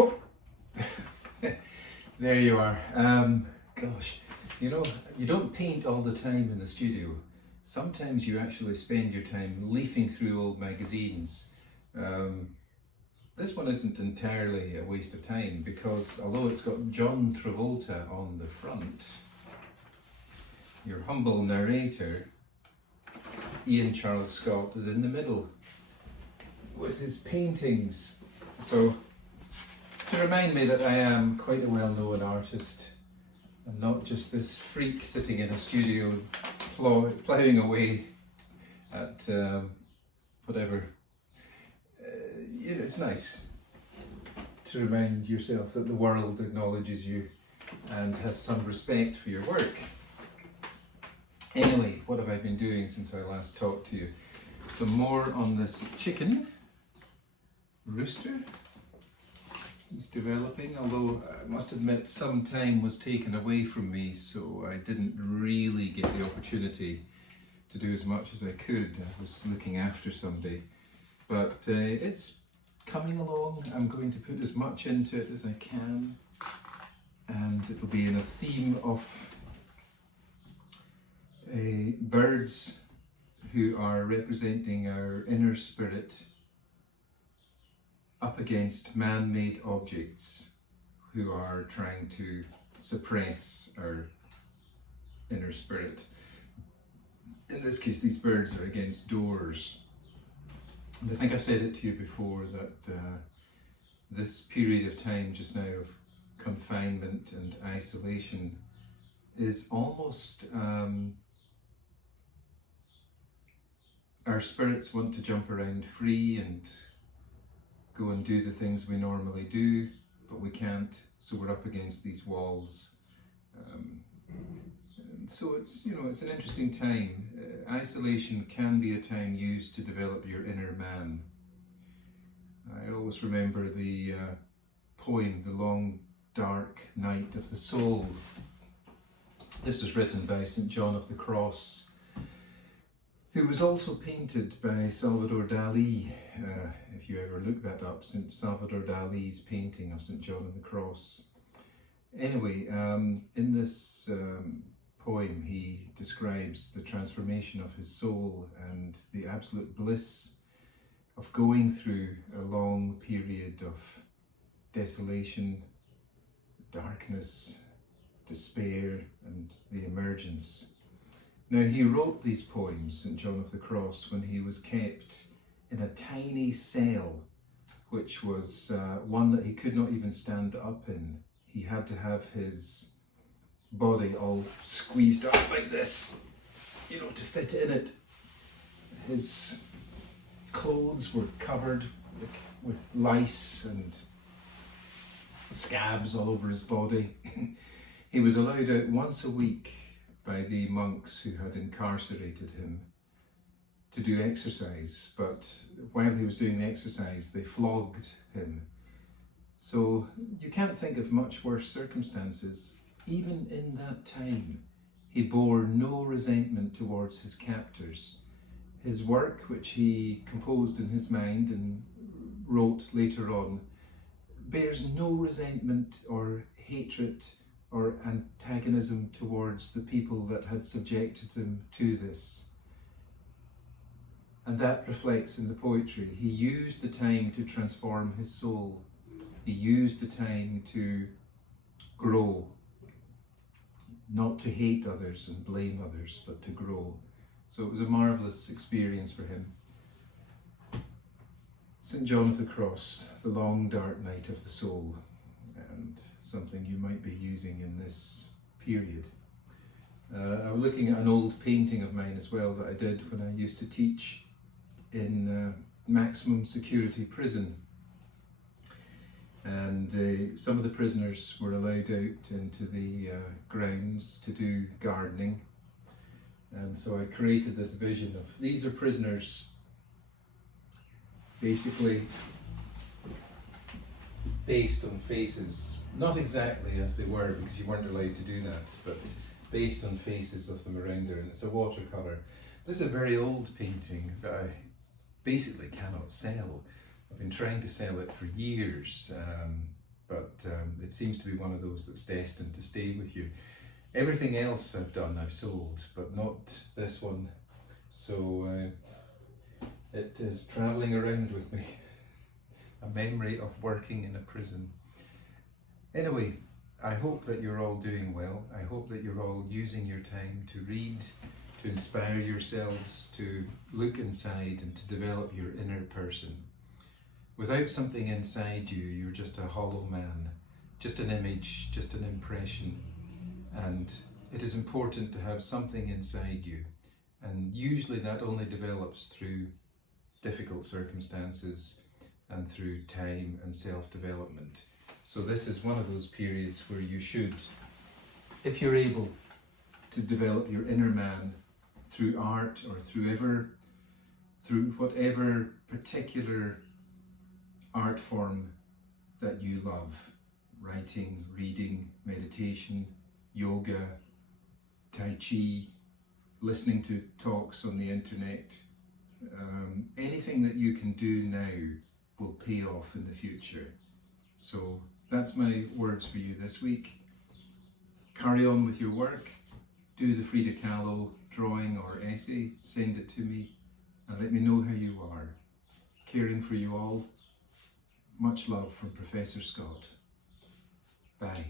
Oh, there you are. Gosh, you know, you don't paint all the time in the studio. Sometimes you actually spend your time leafing through old magazines. This one isn't entirely a waste of time because although it's got John Travolta on the front, your humble narrator, Ian Charles Scott, is in the middle with his paintings. So, to remind me that I am quite a well-known artist and not just this freak sitting in a studio ploughing away at whatever. It's nice to remind yourself that the world acknowledges you and has some respect for your work. Anyway, what have I been doing since I last talked to you? Some more on this chicken rooster. He's developing, although I must admit some time was taken away from me, so I didn't really get the opportunity to do as much as I could. I was looking after somebody, but it's coming along. I'm going to put as much into it as I can, and it will be in a theme of birds who are representing our inner spirit up against man-made objects who are trying to suppress our inner spirit. In this case, these birds are against doors. And I think I've said it to you before that this period of time just now of confinement and isolation is almost our spirits want to jump around free and go and do the things we normally do, but we can't, so we're up against these walls. And so it's an interesting time. Isolation can be a time used to develop your inner man. I always remember the poem, The Long Dark Night of the Soul. This was written by St. John of the Cross, who was also painted by Salvador Dali. If you ever look that up, St. Salvador Dali's painting of St. John of the Cross. Anyway, in this poem he describes the transformation of his soul and the absolute bliss of going through a long period of desolation, darkness, despair, and the emergence. Now, he wrote these poems, St. John of the Cross, when he was kept in a tiny cell, which was one that he could not even stand up in. He had to have his body all squeezed up like this, to fit in it. His clothes were covered with lice and scabs all over his body. He was allowed out once a week by the monks who had incarcerated him to do exercise, but while he was doing the exercise they flogged him. So you can't think of much worse circumstances. Even in that time he bore no resentment towards his captors. His work, which he composed in his mind and wrote later on, bears no resentment or hatred or antagonism towards the people that had subjected him to this. And that reflects in the poetry. He used the time to transform his soul. He used the time to grow, not to hate others and blame others, but to grow. So it was a marvellous experience for him. St. John of the Cross, The Long Dark Night of the Soul, and something you might be using in this period. I was looking at an old painting of mine as well that I did when I used to teach in maximum security prison. And some of the prisoners were allowed out into the grounds to do gardening. And so I created this vision of, these are prisoners basically based on faces, not exactly as they were because you weren't allowed to do that, but based on faces of them around there, and it's a watercolour. This is a very old painting that I basically cannot sell. I've been trying to sell it for years. but it seems to be one of those that's destined to stay with you. Everything else I've done, I've sold, but not this one. So it is travelling around with me. A memory of working in a prison. Anyway, I hope that you're all doing well. I hope that you're all using your time to read, to inspire yourselves, to look inside and to develop your inner person. Without something inside you, you're just a hollow man, just an image, just an impression. And it is important to have something inside you. And usually that only develops through difficult circumstances and through time and self-development. So this is one of those periods where you should, if you're able to develop your inner man through art or through whatever particular art form that you love, writing, reading, meditation, yoga, tai chi, listening to talks on the internet, anything that you can do now will pay off in the future. So that's my words for you this week. Carry on with your work, do the Frida Kahlo drawing or essay, send it to me and let me know how you are. Caring for you all. Much love from Professor Scott. Bye.